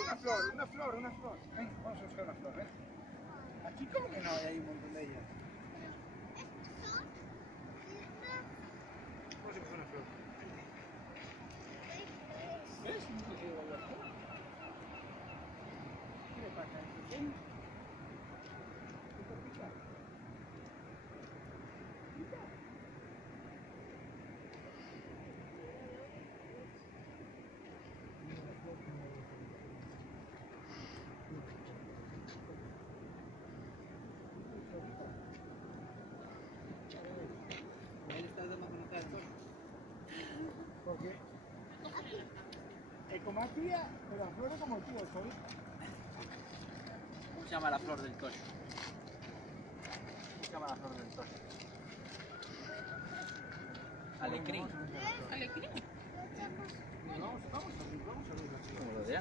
una flor. Ven, vamos a buscar una flor, ¿eh? Aquí como que no, hay un montón de ellas. Vamos a buscar una flor. ¿Ves? No sé si va a hablar. ¿Qué le pasa a este pequeño? ¿Qué te pica? ¿Pica? Él está dando bonita de sol. Porque es como tía, pero la flor es como tú, el sol. ¿Cómo se llama la flor del toyo? ¿Cómo se llama la flor del toyo? Alecrín. Alecrín. Vamos a ver. Como lo de antes.